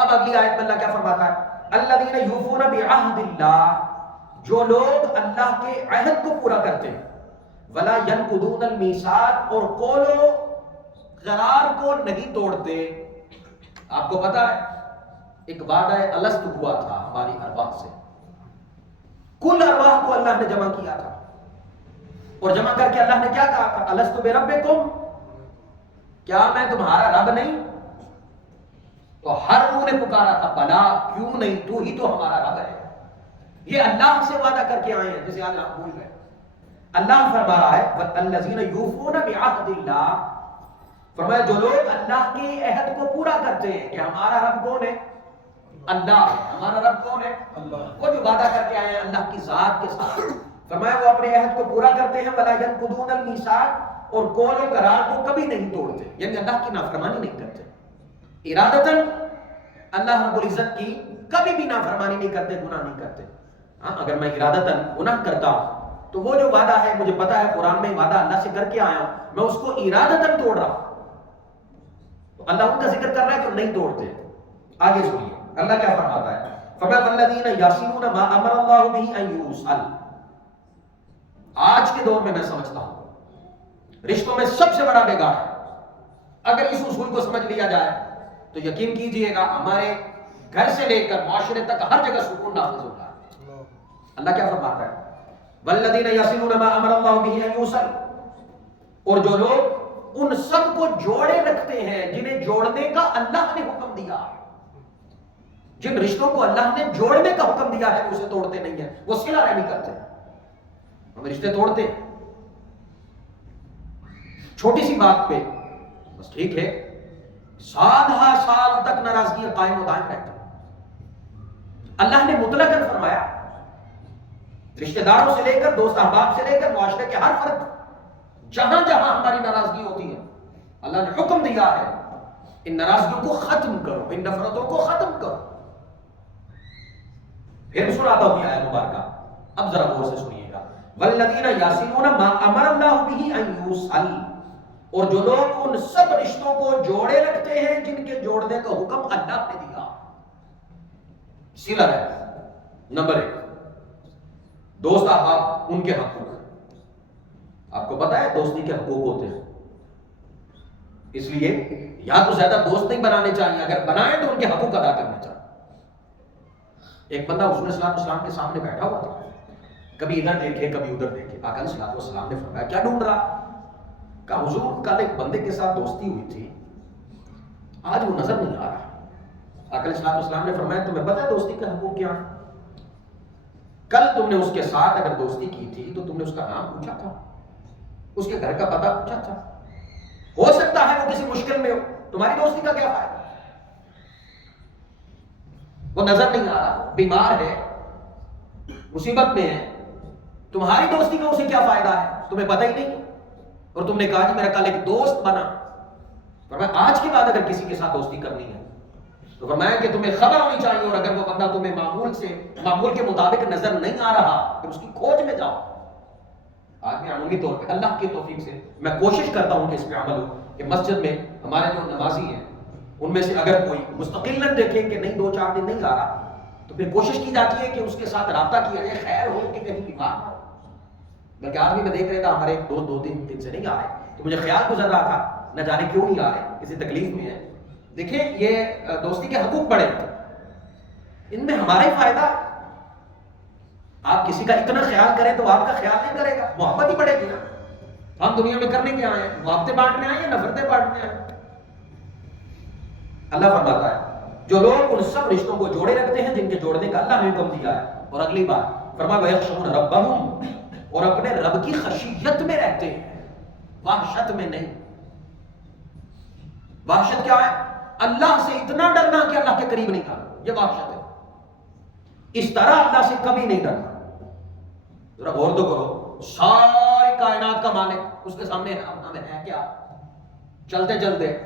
اب اگلی آیت میں اللہ کیا فرماتا ہے؟ الذین یوفون بعہد اللہ، جو لوگ اللہ کے عہد کو پورا کرتے ہیں، ولا ینقضون المیثاق، اور قول و قرار کو نہیں توڑتے۔ آپ کو پتا ہے ایک وعدہ الست ہوا تھا ہماری ارواح سے، کل ارواح کو اللہ نے جمع کیا تھا، اور جمع کر کے اللہ نے کیا کہا تھا؟ الست بربکم، کیا میں تمہارا رب نہیں؟ تو ہر روح نے پکارا تھا بلا، کیوں نہیں، تو ہی تو ہمارا رب ہے۔ یہ اللہ سے وعدہ کر کے آئے ہیں، جسے آج آپ بھول گئے۔ اللہ فرما رہا ہے وَالَّذِينَ يُوفُونَ بِعَهْدِ اللَّهِ، فرمایا جو لوگ اللہ کے عہد کو پورا کرتے ہیں کہ ہمارا رب کون ہے؟ اللہ۔ ہمارا رب کون ہے؟ اللہ۔ وہ جو وعدہ کر کے آئے ہیں اللہ کی ذات کے ساتھ، فرمایا وہ اپنے عہد کو پورا کرتے ہیں، وَلَا يَنقُضُونَ الْمِيثَاقَ، اور قول و قرار کو کبھی نہیں توڑتے، یعنی اللہ کی نافرمانی نہیں کرتے ارادتاً۔ اللہ رب العزت کی کبھی بھی نافرمانی نہیں کرتے، گناہ نہیں کرتے۔ ہاں اگر میں ارادتاً گناہ کرتا ہوں تو وہ جو وعدہ ہے، مجھے پتا ہے قرآن میں وعدہ اللہ سے کر کے آیا ہوں، میں اس کو ارادتاً توڑ رہا ہوں، تو اللہ ان کا ذکر کر رہا ہے کہ نہیں توڑتے۔ آگے سنیے اللہ کیا فرماتا ہے، فرمایا وَالَّذِينَ يَصِلُونَ مَا أَمَرَ اللَّهُ بِهِ أَن يُوصَلَ۔ آج کے دور میں سمجھتا ہوں رشتوں میں سب سے بڑا بگاڑ ہے، اگر اس اصول کو سمجھ لیا جائے تو یقین کیجئے گا ہمارے گھر سے لے کر معاشرے تک ہر جگہ سکون نافذ ہوگا۔ اللہ کیا فرماتا ہے والذین یصلون ما امر اللہ بہ ان یوصل، اور جو لوگ ان سب کو جوڑے رکھتے ہیں جنہیں جوڑنے کا اللہ نے حکم دیا، جن رشتوں کو اللہ نے جوڑنے کا حکم دیا ہے اسے توڑتے نہیں ہیں، وہ صلہ رحمی کرتے ہیں۔ ہم رشتے توڑتے ہیں چھوٹی سی بات پہ، بس ٹھیک ہے، سال ہا سال تک ناراضگی قائم و دائم رہتی ہے۔ اللہ نے مطلقاً فرمایا رشتہ داروں سے لے کر دوست احباب سے لے کر معاشرے کے ہر فرد، جہاں جہاں ہماری ناراضگی ہوتی ہے اللہ نے حکم دیا ہے ان ناراضگیوں کو ختم کرو، ان نفرتوں کو ختم کرو۔ پھر سناتا ہوں آیت مبارکہ، اب ذرا غور سے سنیے گا، والذین یصلون ما امر اللہ بہ ان یوصل، اور جو لوگ ان سب رشتوں کو جوڑے رکھتے ہیں جن کے جوڑنے کا حکم اللہ نے دیا۔ صلہ رحمی نمبر 1، دوست احباب ان کے حقوق، آپ کو پتا ہے دوستی کے حقوق ہوتے ہیں، اس لیے یا تو زیادہ دوست نہیں بنانے چاہیے، اگر بنائیں تو ان کے حقوق ادا کرنے چاہیے۔ ایک بندہ حضور صلی اللہ علیہ وسلم کے سامنے بیٹھا ہوا تھا، کبھی ادھر دیکھے کبھی ادھر دیکھے، آقا صلی اللہ علیہ وسلم نے فرمایا کیا ڈھونڈ رہا؟ کہا حضور کل ایک بندے کے ساتھ دوستی ہوئی تھی، آج وہ نظر نہیں آ رہا۔ آقا صلی اللہ علیہ وسلم نے فرمایا تمہیں پتہ ہے دوستی کے حقوق کیا ہیں؟ کل تم نے اس کے ساتھ اگر دوستی کی تھی تو تم نے اس کا نام پوچھا تھا، اس کے گھر کا پتہ پوچھا تھا، ہو سکتا ہے وہ کسی مشکل میں ہو، تمہاری دوستی کا کیا فائدہ؟ وہ نظر نہیں آ رہا، بیمار ہے، مصیبت میں ہے، تمہاری دوستی کا اسے کیا فائدہ ہے؟ تمہیں پتہ ہی نہیں، اور تم نے کہا کہ میرا کل ایک دوست بنا۔ فرمایا آج کے بعد اگر کسی کے ساتھ دوستی کرنی ہے تو فرمایا کہ تمہیں خبر ہونی چاہیے، اور اگر وہ بندہ تمہیں معمول کے مطابق نظر نہیں آ رہا پھر اس کی کھوج میں جاؤ۔ آج میں عمومی طور پہ اللہ کی توفیق سے میں کوشش کرتا ہوں کہ اس پہ عمل ہو، کہ مسجد میں ہمارے جو نمازی ہیں ان میں سے اگر کوئی مستقلاً دیکھیں کہ نہیں 2-4 دن نہیں آ رہا تو پھر کوشش کی جاتی ہے کہ اس کے ساتھ رابطہ کیا جائے، خیر ہو کہ کہیں بیمار نہ ہو۔ بلکہ آج بھی میں دیکھ رہا تھا ہمارے ایک دوست 2-3 دن سے نہیں آ رہے، تو مجھے خیال گزر رہا تھا نہ جانے کیوں نہیں آ رہے، کسی تکلیف میں ہے۔ دیکھیں یہ دوستی کے حقوق بڑے، ان میں ہمارے فائدہ، آپ کسی کا اتنا خیال کریں تو آپ کا خیال نہیں کرے گا، محبت ہی بڑھے گی نا۔ ہم دنیا میں کرنے کے آئے ہیں، محبتیں بانٹنے آئے ہیں، نفرتیں بانٹنے آئے ہیں۔ اللہ فرماتا ہے جو لوگ ان سب رشتوں کو جوڑے رکھتے ہیں جن کے جوڑنے کا اللہ نے حکم دیا ہے، اور اگلی بات فرمایا وَيَخْشَوْنَ رَبَّهُمْ، اور اپنے رب کی خشیت میں رہتے ہیں، وحشت میں نہیں۔ وحشت کیا ہے؟ اللہ سے اتنا ڈرنا کہ اللہ کے قریب نہیں آنا، یہ وحشت ہے۔ اس طرح اللہ سے کبھی نہیں ڈرنا۔ ذرا غور تو کرو، ساری کائنات کا مالک، اس کے سامنے ہمیں ہے کیا؟ چلتے چلتے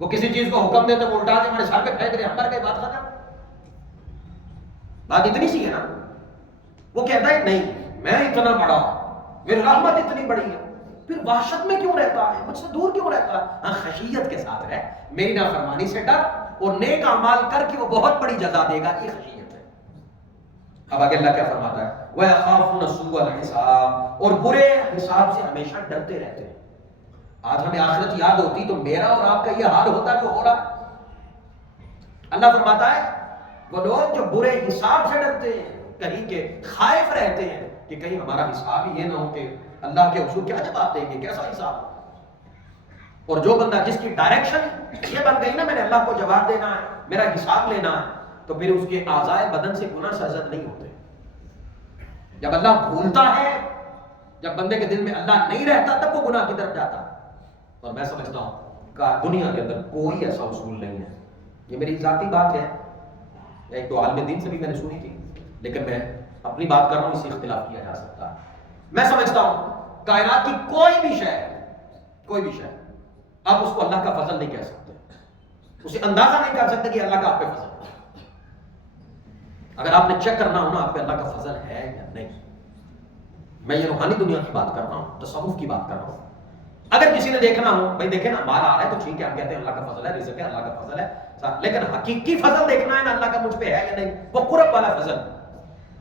وہ کسی چیز کو حکم دے تو وہ الٹا دے ہمارے سر پہ پھینک دے، ہم مر گئے، بات ختم۔ بات اتنی سی ہے نا، وہ کہتا ہے نہیں میں اتنا بڑا ہوں، میری رحمت اتنی بڑی ہے، پھر وحشت میں کیوں رہتا ہے؟ مجھ سے دور کیوں رہتا ہے؟ ہاں خشیت کے ساتھ رہ، میری نافرمانی سے ڈر، اور نیک اعمال کر کے وہ بہت بڑی جزا دے گا. یہ خشیت ہے. اب آگے اللہ کیا فرماتا ہے؟ وَيَخَافُونَ سُوءَ الْحِسَابِ، اور برے حساب سے ہمیشہ ڈرتے رہتے ہیں. آج ہمیں آخرت یاد ہوتی تو میرا اور آپ کا یہ حال ہوتا جو ہو رہا. اللہ فرماتا ہے وہ لوگ جو برے حساب سے ڈرتے ہیں، کہیں کے خائف رہتے ہیں کہ کہیں ہمارا حساب ہی یہ نہ ہو کہ اللہ کے حضور کیا جواب دیں گے، کیسا حساب. اور جو بندہ جس کی ڈائریکشن یہ بن گئی نا میں نے اللہ کو جواب دینا ہے، میرا حساب لینا ہے، تو پھر اس کے اعضائے بدن سے گناہ سرزد نہیں ہوتے. جب اللہ بھولتا ہے، جب بندے کے دل میں اللہ نہیں رہتا تب وہ گناہ کی طرف جاتا ہے. اور میں سمجھتا ہوں کہ دنیا کے اندر کوئی ایسا اصول نہیں ہے، یہ میری ذاتی بات ہے، ایک دو عالم دین سے بھی میں نے سنی تھی، لیکن میں اپنی بات کر رہا ہوں، اس سے اختلاف کیا جا سکتا ہے. میں سمجھتا ہوں کائنات کی کوئی بھی شے اب اس کو اللہ کا فضل نہیں کہہ سکتے، اسے اندازہ نہیں کر سکتے کہ اللہ کا آپ پہ فضل ہے. اگر آپ نے چیک کرنا ہو نا آپ پہ اللہ کا فضل ہے یا نہیں. میں یہ روحانی دنیا کی بات کر رہا ہوں، تصوف کی بات کر رہا ہوں. اگر کسی نے دیکھنا ہو، بھائی دیکھیں نا مال آ رہا ہے تو ٹھیک ہے، ہم کہتے ہیں اللہ کا فضل ہے، رزق ہے اللہ کا فضل ہے، لیکن حقیقی فضل دیکھنا ہے نا اللہ کا مجھ پہ ہے یا نہیں، وہ قرب والا فضل.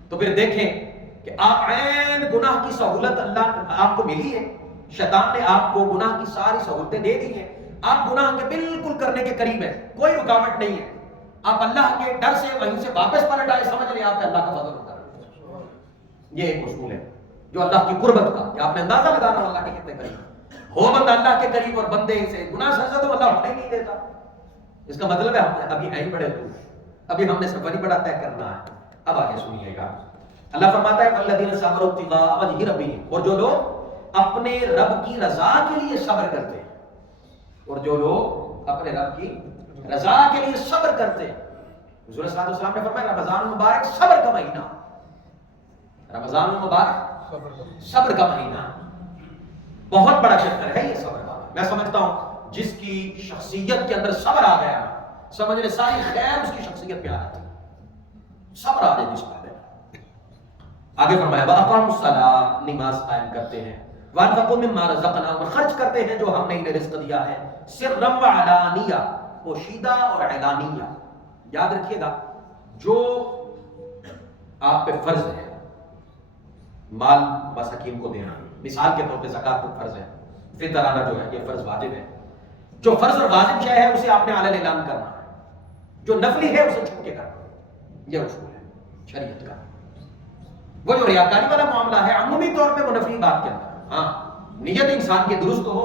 تو پھر دیکھیں کہ آپ عین گناہ کی سہولت اللہ آپ کو ملی ہے، شیطان نے آپ کو گناہ کی ساری سہولتیں دے دی ہیں، آپ گناہ کے بالکل کرنے کے قریب ہیں، کوئی رکاوٹ نہیں ہے. آپ اللہ کے ڈر سے وہیں سے واپس پلٹ آئے، سمجھ لیں آپ پہ اللہ کا فضل ہوتا ہے. یہ ایک اصول ہے جو اللہ کی قربت کا، کہ آپ نے اندازہ لگانا اللہ کے کتنے قریب ہو بندہ اللہ کے قریب، اور بندے سے گناہ سرزد تو اللہ ہونے نہیں دیتا. اس کا مطلب ہے ہم ابھی ہیں ہی بڑے دور، ابھی ہم نے سفر ہی بڑا طے کرنا ہے. اب آگے سنیے گا، اللہ فرماتا ہے وَالَّذِينَ صَبَرُوا ابْتِغَاءَ وَجْهِ رَبِّهِمْ، اور جو لوگ اپنے رب کی رضا کے لیے صبر کرتے ہیں، اور جو لوگ اپنے رب کی رضا کے لیے صبر کرتے ہیں. حضور صلی اللہ علیہ وسلم نے فرمایا رمضان المبارک صبر کا مہینہ، رمضان المبارک صبر کا مہینہ، بہت بڑا چکر ہے یہ صبر والا. میں سمجھتا ہوں جس کی شخصیت کے اندر صبر آ گیا، سمجھ لیں ساری خیر اس کی شخصیت پہ آ جاتی ہے، صبر آ جائے جس پر. آگے فرمایا وَأَقَامُوا الصَّلَاةَ، نماز قائم کرتے ہیں، وَأَنفَقُوا مِمَّا رَزَقْنَاهُمْ، اور خرچ کرتے ہیں جو ہم نے انہیں رزق دیا ہے، سِرًّا وَعَلَانِيَّةً، پوشیدہ اور اعلانیہ. یاد رکھیے گا جو آپ پہ فرض ہے، مال مساکین کو دینا، مثال کے طور پہ زکوٰۃ تو فرض ہے، فطر آنا جو ہے یہ فرض واجب ہے. جو فرض اور واجب شے ہے اسے آپ نے اعلان اعلان کرنا ہے، جو نفلی ہے اسے چھپ کے کرنا. یہ اصول ہے شریعت کا. وہ جو ریاکاری والا معاملہ ہے عمومی طور پہ وہ نفلی بات کے اندر، ہاں نیت انسان کی درست ہو،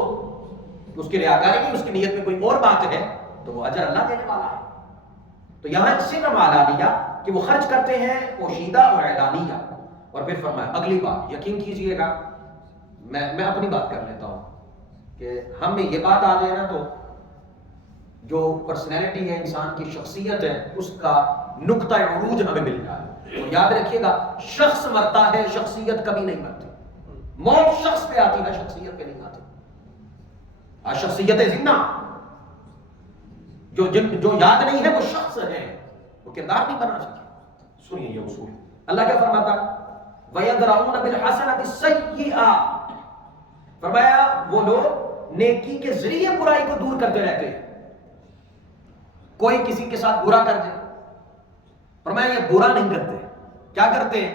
اس کی ریاکاری کی، اس کی نیت میں کوئی اور بات ہے تو وہ اجر اللہ دینے والا ہے. تو یہاں سر علانیہ کہ وہ خرچ کرتے ہیں پوشیدہ اور اعلانیہ. اور پھر فرمایا اگلی بات، یقین کیجئے گا میں اپنی بات کر لیتا ہوں کہ ہم میں یہ بات آ جائے نا تو جو پرسنالٹی ہے انسان کی شخصیت ہے اس کا نقطہ عروج ہمیں مل جائے. اور یاد رکھیے گا شخص مرتا ہے شخصیت کبھی نہیں مرتی. موت شخص پہ آتی ہے شخصیت پہ نہیں آتی. شخصیت زندہ جو یاد نہیں ہے وہ شخص ہے، وہ کردار نہیں بنا سکے. سنیے یہ اصول اللہ کیا فرماتا وَيَدْرَؤُونَ بِالْحَسَنَةِ السَّيِّئَةَ، فرمایا وہ لوگ نیکی کے ذریعے برائی کو دور کرتے رہتے ہیں. کوئی کسی کے ساتھ برا کر دے، فرمایا یہ برا نہیں کرتے، کیا کرتے ہیں؟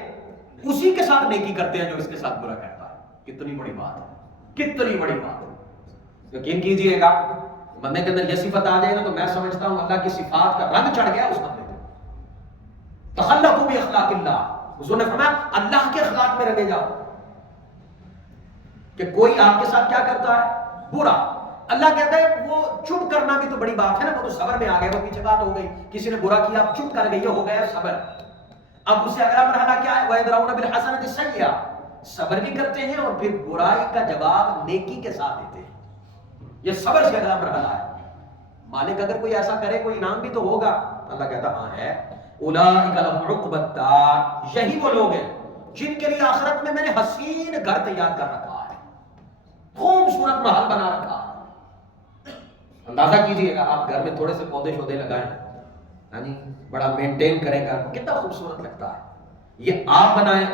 اسی کے ساتھ نیکی کرتے ہیں جو اس کے ساتھ برا کرتا ہے. کتنی بڑی بات ہے، کتنی بڑی بات ہے. یقین کیجئے گا بندے کے اندر یہ صفت آ جائے نا تو میں سمجھتا ہوں اللہ کی صفات کا رنگ چڑھ گیا اس بندے پہ. تخلقوا باخلاق اللہ، حضور نے فرمایا اللہ کے اخلاق میں رنگے جاؤ. کہ کوئی آپ کے ساتھ کیا کرتا ہے برا، اللہ کہتا ہے وہ چپ کرنا بھی تو بڑی بات ہے نا، وہ تو صبر میں آ گیا. وہ پیچھے بات ہو گئی، کسی نے برا کیا آپ چپ کر گئی، یہ ہو گیا صبر. اب اسے اگلا مرحلہ کیا ہے وَيَدْرَؤُونَ بِالْحَسَنَةِ السَّيِّئَةَ، صبر بھی کرتے ہیں اور پھر برائی کا جواب نیکی کے ساتھ دیتے ہیں. یہ صبر سے اگلا مرحلہ ہے. مالک اگر کوئی ایسا کرے کوئی انعام بھی تو ہوگا. اللہ کہتا ہاں ہے. اولئک لہم عقبی الدار، یہی وہ لوگ ہیں جن کے لیے آخرت میں نے حسین گھر تیار کر رکھا ہے، خوبصورت محل بنا رکھا ہے. اندازہ کیجئے گا آپ گھر میں تھوڑے سے پودے شودے لگائیں، ہاں جی بڑا مینٹین کریں گھر کو، کتنا خوبصورت لگتا ہے. یہ آپ بنائیں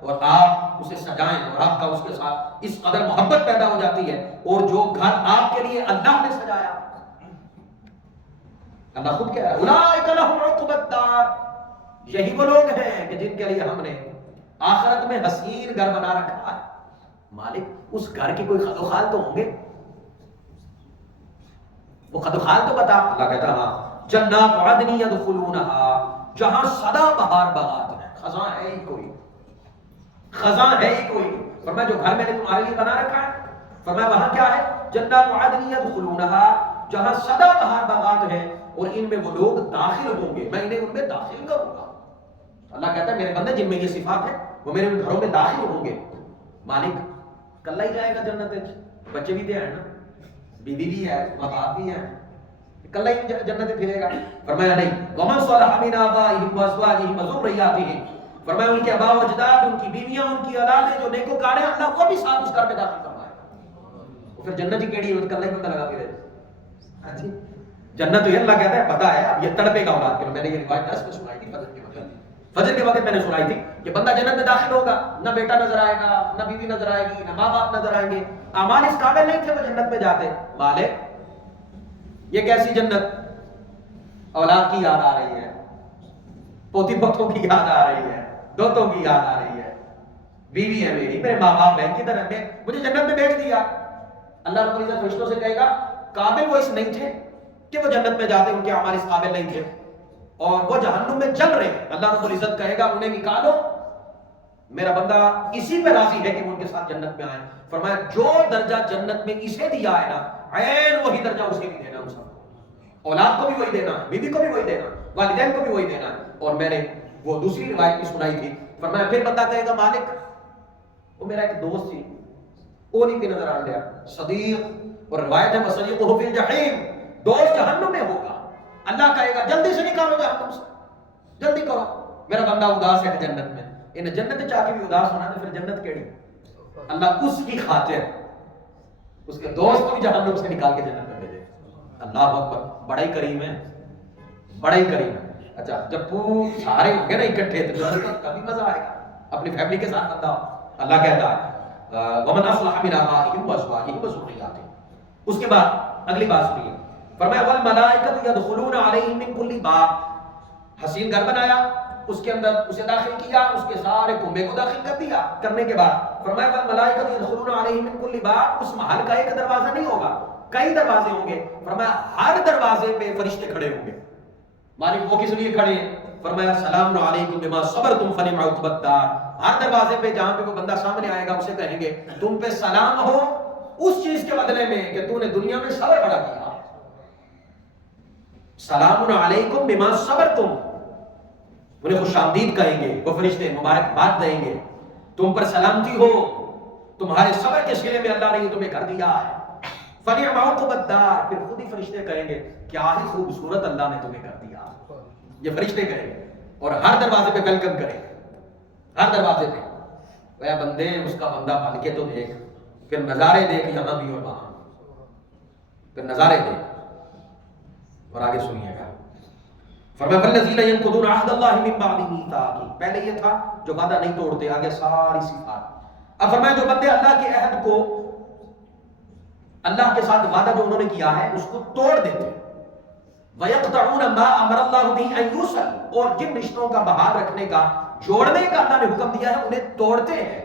اور آپ اسے سجائیں اور آپ کا اس کے ساتھ اس قدر محبت پیدا ہو جاتی ہے. اور جو گھر آپ کے لیے اللہ نے سجایا اللہ خود کہہ رہا ہے اولئک لہم عقبی الدار، یہی وہ لوگ ہیں کہ جن کے لیے ہم نے آخرت میں حسین گھر بنا رکھا ہے۔ مالک اس گھر کے کوئی خد و خال تو ہوں گے، وہ خد و خال تو بتا۔ اللہ کہتا ہاں جنات عدن یدخلونها، جہاں سدا بہار باغات ہیں، خزاں ہے ہی کوئی، خزاں ہے ہی کوئی۔ فرمایا جو گھر میں نے تمہارے لیے بنا رکھا ہے، فرمایا وہاں کیا ہے، جنات عدن یدخلونها، جہاں سدا بہار باغات ہیں اور ان میں وہ لوگ داخل ہوں گے، میں انہیں ان میں داخل کروں گا۔ اللہ کہتا ہے میرے بندے جن میں یہ صفات ہے وہ میرے گھروں میں داخل ہوں گے۔ مالک کلا ہی جائے گا جنت وچ؟ بچے بھی تو ہیں نا، بیوی بھی ہے، ماں باپ بھی ہیں، کلا ہی جنت میں پھرے گا؟ فرمایا نہیں، ومن صلح من آبائہم وازواجہم وذریاتہم، فرمایا ان کے آباء و اجداد، ان کی بیویاں، ان کی اولادیں جو نیکوکار ہیں، اللہ کو بھی ساتھ اس گھر میں داخل کرائے گا۔ وہ پھر جنت ہی کیڑی ہے، کلا ہی بندہ لگا پھرے۔ ہاں جی جنت تو یہ اللہ کہتا ہے پتہ ہے، اب یہ تڑپے گا اولاد کے۔ میں نے یہ روایت درس میں سنائی تھی فجر کے وقت میں نے سنائی تھی کہ بندہ جنت میں داخل ہوگا، نہ بیٹا نظر آئے گا، نہ بیوی نظر آئے گی، نہ ماں باپ نظر آئیں گے، اعمال اس قابل نہیں تھے وہ جنت میں جاتے۔ مالک یہ کیسی جنت؟ اولاد کی یاد آ رہی ہے، پوتی پوتوں کی یاد آ رہی ہے، دوتوں کی یاد آ رہی ہے، بیوی ہے میری، میرے ماں باپ ہیں، کدھر ہے، مجھے جنت میں بیچ دیا۔ اللہ رب العزت فرشتوں سے کہے گا قابل وہ اس نہیں تھے کہ وہ جنت میں جاتے، ان کے اعمال اس قابل نہیں تھے اور وہ جہنم میں جل رہے ہیں۔ اللہ رب العزت کہے گا انہیں نکالو، میرا بندہ اسی پہ راضی ہے کہ وہ ان کے ساتھ جنت میں آئے۔ فرمایا جو درجہ جنت میں اسے دیا ہے نا، عین وہی درجہ اسے بھی دینا، اس کو اولاد کو بھی وہی دینا، بیوی کو بھی وہی دینا، والدین کو بھی وہی دینا۔ اور میں نے وہ دوسری روایت بھی سنائی تھی، فرمایا پھر بندہ کہے گا مالک وہ میرا ایک دوست تھی، وہ نہیں بھی نظر آ گیا، صدیق، اور روایت ہے وصدیقہ فی الجحیم، دوست جہنم میں ہوگا۔ اللہ کہے گا جلدی سے نکالو جہنم سے، جلدی کرو، میرا بندہ اداس ہے جنت میں۔ ان جنت چاہ کے بھی اداس ہونا تو پھر جنت کیڑی؟ اللہ اس کی خاطر اس کے دوست کو بھی جہنم سے نکال کے جنت میں بھیجے۔ اللہ اکبر، بڑا ہی کریم ہے، بڑا ہی کریم ہے۔ اچھا جب سارے ہوں گے نا اکٹھے تو جنت کا بھی مزہ آئے گا، اپنی فیملی کے ساتھ بندہ۔ اللہ کہتا ہے ومن اصلح من آبائہم وازواجہم وذریاتہم۔ اس کے بعد اگلی بات سنیے، فرمایا والملائکۃ یدخلون علیہم من کل باب، حسین گھر بنایا، اس کے اندر اسے داخل کیا، اس کے سارے کنبے کو داخل کر دیا، کرنے کے بعد فرمایا والملائکۃ یدخلون علیہم من کل باب، اس محل کا ایک دروازہ نہیں ہوگا، کئی دروازے ہوں گے۔ فرمایا ہر دروازے پہ فرشتے کھڑے ہوں گے۔ مالک وہ کس لیے کھڑے ہیں؟ فرمایا سلام علیکم بما صبرتم فنعم عقبی الدار، ہر دروازے پہ جہاں پہ وہ بندہ سامنے آئے گا اسے کہیں گے تم پہ سلام ہو اس چیز کے بدلے میں کہ تو نے دنیا میں صبر بڑا کیا۔ سلام علیکم بما صبرتم، انہیں خوش آمدید کہیں گے وہ فرشتے، مبارکباد دیں گے، تم پر سلامتی ہو، تمہارے صبر کے صلے میں اللہ نے تمہیں کر دیا ہے۔ فنعم عقبی الدار، پھر خود ہی فرشتے کہیں گے کیا ہی خوبصورت اللہ نے تمہیں کر دیا، یہ فرشتے کہیں گے، اور ہر دروازے پہ ویلکم کریں گے، ہر دروازے پہ۔ اے بندے اس کا بندہ بن کے تو دیکھ، پھر نظارے دیکھ یہاں بھی اور وہاں، پھر نظارے دیکھ۔ اور آگے سنیے گا، فرمایا والذین ینقضون عہد اللہ من بعد میثاقہ، پہلے یہ تھا جو وعدہ نہیں توڑتے، آگے ساری صفات۔ اب فرمایا جو بندے اللہ کے عہد کو، اللہ کے ساتھ وعدہ جو انہوں نے کیا ہے اس کو توڑ دیتے، وَيَقْطَعُونَ مَا أَمَرَ اللَّهُ بِهِ أَن يُوصَلَ، اور جن رشتوں کا بحال رکھنے کا، جوڑنے کا اللہ نے حکم دیا ہے انہیں توڑتے ہیں،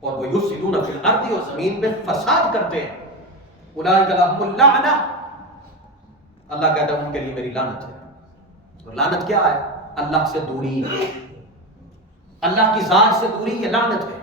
اور وَيُفْسِدُونَ فِي الْأَرْضِ، اور زمین پہ فساد کرتے ہیں۔ أُولَٰئِكَ لَهُمُ اللَّعْنَةُ، اللہ کہتا ہے ان کے لیے میری لعنت ہے۔ اور لعنت کیا ہے؟ اللہ سے دوری، اللہ کی ذات سے دوری، یہ لعنت ہے۔